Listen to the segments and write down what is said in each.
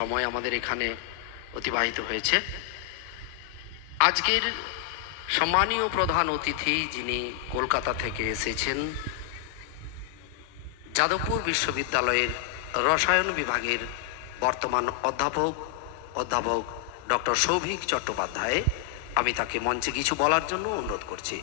সময় আমাদের এখানে অতিবাহিত হয়েছে। আজকের সম্মানীয় প্রধান অতিথি যিনি কলকাতা থেকে এসেছেন, যাদবপুর বিশ্ববিদ্যালয়ের রসায়ন বিভাগের বর্তমান অধ্যাপক অধ্যাপক ডক্টর সৌভিক চট্টোপাধ্যায়। আমি তাকে মঞ্চে কিছু বলার জন্য অনুরোধ করছি।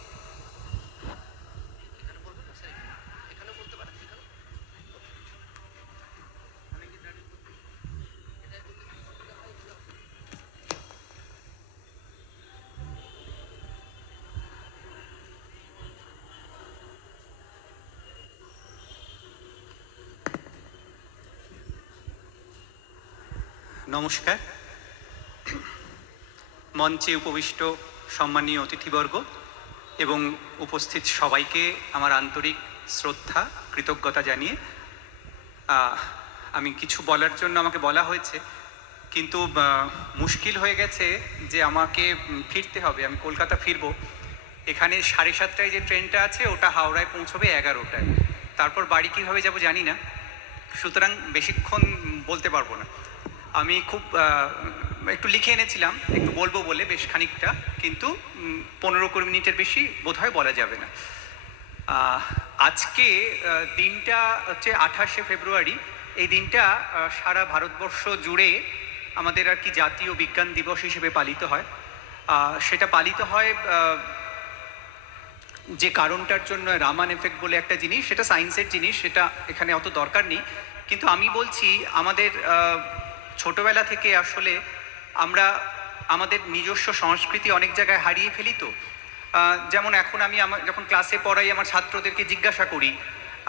নমস্কার। মঞ্চে উপবিষ্ট সম্মানীয় অতিথিবর্গ এবং উপস্থিত সবাইকে আমার আন্তরিক শ্রদ্ধা, কৃতজ্ঞতা জানিয়ে আমি কিছু বলার জন্য আমাকে বলা হয়েছে, কিন্তু মুশকিল হয়ে গেছে যে আমাকে ফিরতে হবে। আমি কলকাতা ফিরবো। এখানে সাড়ে সাতটায় যে ট্রেনটা আছে, ওটা হাওড়ায় পৌঁছবে এগারোটায়। তারপর বাড়ি কীভাবে যাব জানি না। সুতরাং বেশিক্ষণ বলতে পারব না। আমি খুব একটু লিখে এনেছিলাম, একটু বলব বলে বেশ খানিকটা, কিন্তু পনেরো কুড়ি মিনিটের বেশি বোধহয় বলা যাবে না। আজকে দিনটা হচ্ছে আঠাশে ফেব্রুয়ারি। এই দিনটা সারা ভারতবর্ষ জুড়ে আমাদের আর কি জাতীয় বিজ্ঞান দিবস হিসেবে পালিত হয়। সেটা পালিত হয় যে কারণটার জন্য রামান এফেক্ট বলে একটা জিনিস, সেটা সায়েন্সের জিনিস, সেটা এখানে অত দরকার নেই। কিন্তু আমি বলছি, আমাদের ছোটবেলা থেকে আসলে আমরা আমাদের নিজস্ব সংস্কৃতি অনেক জায়গায় হারিয়ে ফেলি তো। যেমন এখন আমি আমার যখন ক্লাসে পড়াই, আমার ছাত্রদেরকে জিজ্ঞাসা করি,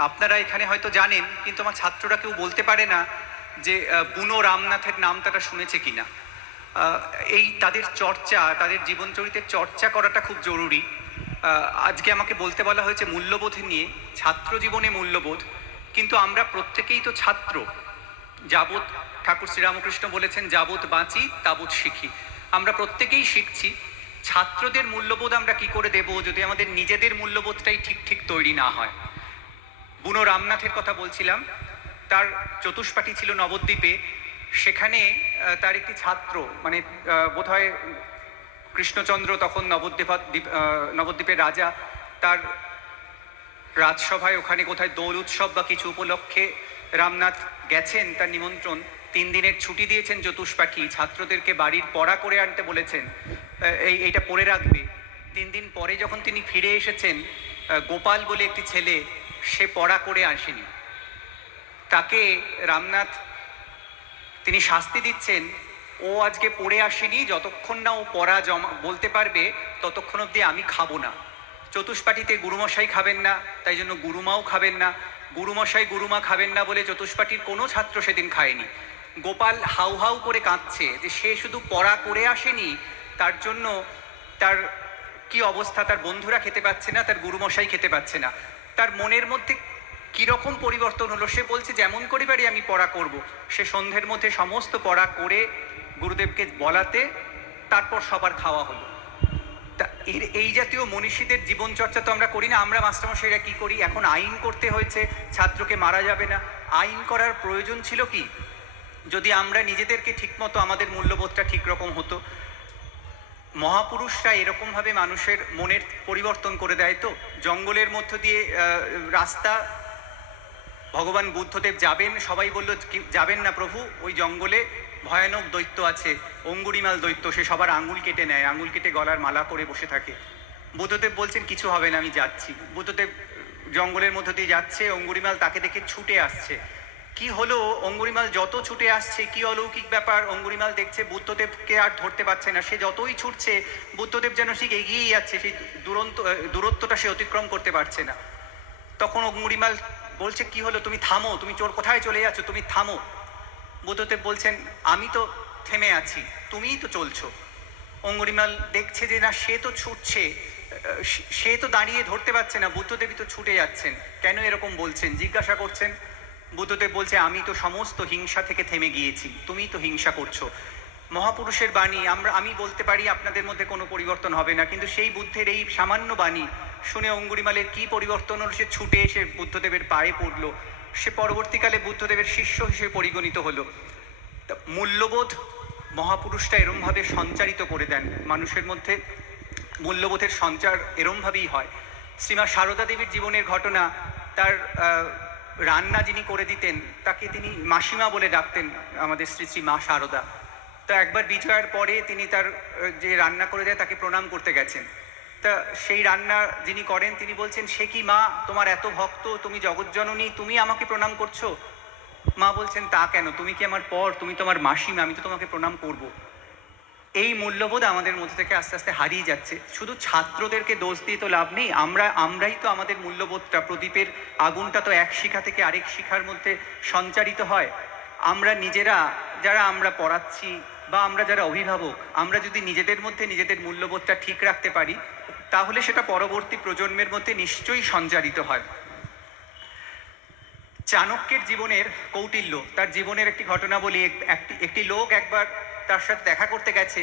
আপনারা এখানে হয়তো জানেন, কিন্তু আমার ছাত্ররা কেউ বলতে পারে না যে বুনো রামনাথের নাম তারা শুনেছে কিনা? এই তাদের চর্চা, তাদের জীবনচরিতের চর্চা করাটা খুব জরুরি। আজকে আমাকে বলতে বলা হয়েছে মূল্যবোধ নিয়ে ছাত্র জীবনে মূল্যবোধ। কিন্তু আমরা প্রত্যেকেই তো ছাত্র, যাবৎ ঠাকুর শ্রীরামকৃষ্ণ বলেছেন, যাবৎ বাঁচি, তাবৎ শিখি। আমরা প্রত্যেকেই শিখছি। ছাত্রদের মূল্যবোধ আমরা কি করে দেব যদি আমাদের নিজেদের মূল্যবোধটাই ঠিক ঠিক তৈরি না হয়? বুনো রামনাথের কথা বলছিলাম। তার চতুষ্পাঠী ছিল নবদ্বীপে। সেখানে তার একটি ছাত্র মানে বোধহয় কৃষ্ণচন্দ্র, তখন নবদ্বীপ দ্বীপ- নবদ্বীপের রাজা, তার রাজসভায় ওখানে কোথায় দোল উৎসব বা কিছু উপলক্ষে রামনাথ গেছেন তার নিমন্ত্রণ। তিন দিনের ছুটি দিয়েছেন চতুষ্পাঠী ছাত্রদেরকে বাড়ির পড়া করে আনতে বলেছেন। এই, এইটা পড়ে রাখবে। তিন দিন পরে যখন তিনি ফিরে এসেছেন গোপাল বলে একটি ছেলে, সে পড়া করে আসেনি। তাকে রামনাথ, তিনি শাস্তি দিচ্ছেন, ও আজকে পড়ে আসেনি, যতক্ষণ না ও পড়া জমা, বলতে পারবে, ততক্ষণ অবধি আমি খাব না। চতুষ্পাটিতে গুরুমশাই খাবেন না, তাই জন্য গুরুমাও খাবেন না। গুরুমশাই গুরুমা খাবেন না বলে চতুষ্পাটির কোনো ছাত্র সেদিন খায়নি। গোপাল হাউ হাউ করে কাঁদছে যে সে শুধু পড়া করে আসেনি, তার জন্য তার কি অবস্থা, তার বন্ধুরা খেতে পাচ্ছে না, তার গুরুমশাই খেতে পাচ্ছে না। তার মনের মধ্যে কীরকম পরিবর্তন হলো, সে বলছে, যেমন করে পারি আমি পড়া করব। সে সন্ধ্যের মধ্যে সমস্ত পড়া করে গুরুদেবকে বলাতে তারপর সবার খাওয়া হলো। তা এর এই জাতীয় মনীষীদের জীবনচর্চা তো আমরা করি না। আমরা মাস্টারমশাইরা কি করি? এখন আইন করতে হয়েছে, ছাত্রকে মারা যাবে না। আইন করার প্রয়োজন ছিল কি? যদি আমরা নিজেদেরকে ঠিকমতো আমাদের মূল্যবোধটা ঠিক রকম হতো, মহাপুরুষরা এরকমভাবে মানুষের মনের পরিবর্তন করে দেয় তো? জঙ্গলের মধ্য দিয়ে রাস্তা, ভগবান বুদ্ধদেব যাবেন, সবাই বলল, "কি- যাবেন না প্রভু, ওই জঙ্গলে ভয়ানক দৈত্য আছে, অঙ্গুরিমাল দৈত্য, সে সবার আঙুল কেটে নেয়, আঙুল কেটে গলার মালা করে বসে থাকে। বুদ্ধদেব বলছেন, কিছু হবে না, আমি যাচ্ছি। বুদ্ধদেব জঙ্গলের মধ্য দিয়ে যাচ্ছে, অঙ্গুরিমাল তাকে দেখে ছুটে আসছে। কি হলো? অঙ্গুরিমাল যত ছুটে আসছে, কি অলৌকিক ব্যাপার? অঙ্গুরিমাল দেখছে বুদ্ধদেবকে আর ধরতে পারছে না। সে যতই ছুটছে, বুদ্ধদেব যেন ঠিক এগিয়েই যাচ্ছে, সেই দুরন্ত দূরত্বটা সে অতিক্রম করতে পারছে না। তখন অঙ্গুরিমাল বলছে, কি হলো? তুমি থামো। তুমি চোর কোথায় চলে যাচ্ছ? তুমি থামো। বুদ্ধদেব বলছেন, আমি তো থেমে আছি। তুমিই তো চলছো। অঙ্গুরিমাল দেখছে যে, না, সে তো ছুটছে। সে- তো দাঁড়িয়ে ধরতে পারছে না। বুদ্ধদেবই তো ছুটে যাচ্ছেন। কেন এরকম বলছেন? জিজ্ঞাসা করছেন বুদ্ধদেব বলছে, আমি তো সমস্ত হিংসা থেকে থেমে গিয়েছি। তুমিই তো হিংসা করছ। মহাপুরুষের বাণী, আমরা, আমি বলতে পারি আপনাদের মধ্যে কোনো পরিবর্তন হবে না, কিন্তু সেই বুদ্ধের এই সামান্য বাণী শুনে অঙ্গুরিমালের কি পরিবর্তন হলো, সে ছুটে এসে বুদ্ধদেবের পায়ে পড়ল। সে পরবর্তীকালে বুদ্ধদেবের শিষ্য হিসেবে পরিগণিত হলো। মূল্যবোধ মহাপুরুষটা এরমভাবে সঞ্চারিত করে দেন। মানুষের মধ্যে মূল্যবোধের সঞ্চার এরমভাবেই হয়। শ্রীমা সারদা দেবীর জীবনের ঘটনা, তার রান্না যিনি করে দিতেন, তাকে তিনি মাসিমা বলে ডাকতেন, আমাদের শ্রী শ্রী মা সারদা। তা একবার বিজয়ের পরে তিনি তার যে রান্না করে দেয়, তাকে প্রণাম করতে গেছেন। তা সেই রান্না যিনি করেন, তিনি বলছেন, সে কি মা, তোমার এত ভক্ত, তুমি জগৎজননী তুমি আমাকে প্রণাম করছ? মা বলছেন, তা কেন? তুমি কি আমার পর? তুমি তোমার মাসিমা, আমি তো তোমাকে প্রণাম করব। এই মূল্যবোধ আমাদের মধ্যে থেকে আস্তে আস্তে হারিয়ে যাচ্ছে। শুধু ছাত্রদেরকে দোষ দিয়ে তো লাভ নেই, আমরা, আমরাই তো আমাদের মূল্যবোধটা, প্রদীপের আগুনটা তো এক শিখা থেকে আরেক শিখার মধ্যে সঞ্চারিত হয়। আমরা নিজেরা, যারা আমরা পড়াচ্ছি বা আমরা যারা অভিভাবক, আমরা যদি নিজেদের মধ্যে নিজেদের মূল্যবোধটা ঠিক রাখতে পারি, তাহলে সেটা পরবর্তী প্রজন্মের মধ্যে নিশ্চয়ই সঞ্চারিত হয়। চাণক্যের জীবনের কৌটিল্য, তার জীবনের একটি ঘটনা বলি একটি একটি লোক একবার তার সাথে দেখা করতে গেছে।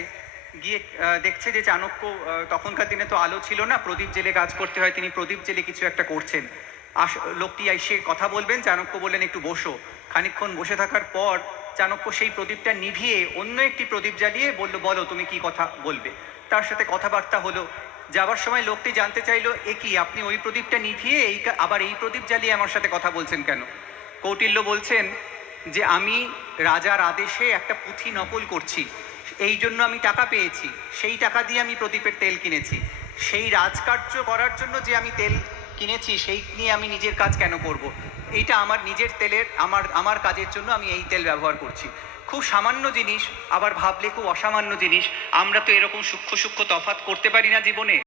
গিয়ে দেখছে যে চাণক্য তখনকার দিনে তো আলো ছিল না। প্রদীপ জেলে কাজ করতে হয়, তিনি প্রদীপ জেলে কিছু একটা করছেন। আস, লোকটি এসে কথা বলবেন, চাণক্য বললেন, একটু বসো। খানিকক্ষণ বসে থাকার পর, চাণক্য সেই প্রদীপটা নিভিয়ে অন্য একটি প্রদীপ জ্বালিয়ে বলল, বলো, তুমি কি কথা বলবে? তার সাথে কথাবার্তা হলো। যাবার সময় লোকটি জানতে চাইলো, এ কি, আপনি ওই প্রদীপটা নিভিয়ে এই আবার এই প্রদীপ জ্বালিয়ে আমার সাথে কথা বলছেন কেন? কৌটিল্য বলছেন যে আমি রাজার আদেশে একটা পুঁথি নকল করছি। এই জন্য আমি টাকা পেয়েছি। সেই টাকা দিয়ে আমি প্রদীপের তেল কিনেছি। সেই রাজকার্য করার জন্য যে আমি তেল কিনেছি, সেই নিয়ে আমি নিজের কাজ কেন করব। এইটা আমার নিজের তেলের, আমার আমার কাজের জন্য আমি এই তেল ব্যবহার করছি। খুব সামান্য জিনিস, আবার ভাবলে খুব অসামান্য জিনিস। আমরা তো এরকম সূক্ষ্ম সূক্ষ্ম তফাৎ করতে পারি না জীবনে।